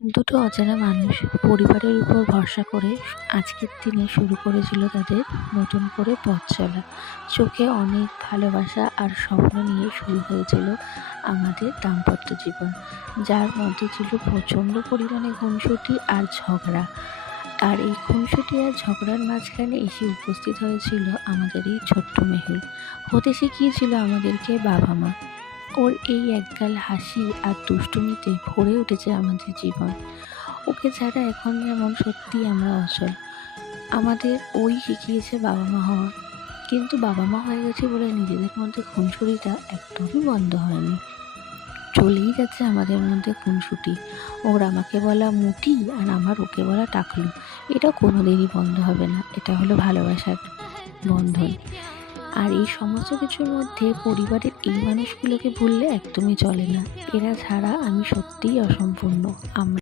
দুটো অচেনা মানুষ পরিবারের উপর ভরসা করে আজকের দিনে শুরু করেছিল তাদের নতুন করে পথ চলা। চোখে অনেক ভালোবাসা আর স্বপ্ন নিয়ে শুরু হয়েছিল আমাদের দাম্পত্য জীবন, যার মধ্যে ছিল প্রচণ্ড পরিমাণে খুনসুটি আর ঝগড়া। আর এই খুনসুটি আর ঝগড়ার মাঝখানে এসে উপস্থিত হয়েছিল আমাদের এই ছোট্ট মেহুল। হতে শিখিয়েছিল আমাদেরকে বাবা মা। ওর এই একগাল হাসি আর দুষ্টুমিতে ভরে উঠেছে আমাদের জীবন। ওকে ছাড়া এখন যেমন সত্যিই আমরা অচল। আমাদের ওই শিখিয়েছে বাবা মা হওয়া, কিন্তু বাবা মা হয়ে গেছে বলে নিজেদের মধ্যে খুনসুটিটা একদমই বন্ধ হয়নি। চলেই যাচ্ছে আমাদের মধ্যে খুনসুটি। ওর আমাকে বলা মুটি আর আমার ওকে বলা টাকলু। এটা কোনোদিনই বন্ধ হবে না। এটা হলো ভালোবাসার বন্ধন। আর এই সমস্ত কিছুর মধ্যে পরিবারের এই মানুষগুলোকে ভুললে একদমই চলে না। এরা ছাড়া আমি সত্যিই অসম্পূর্ণ। আমরা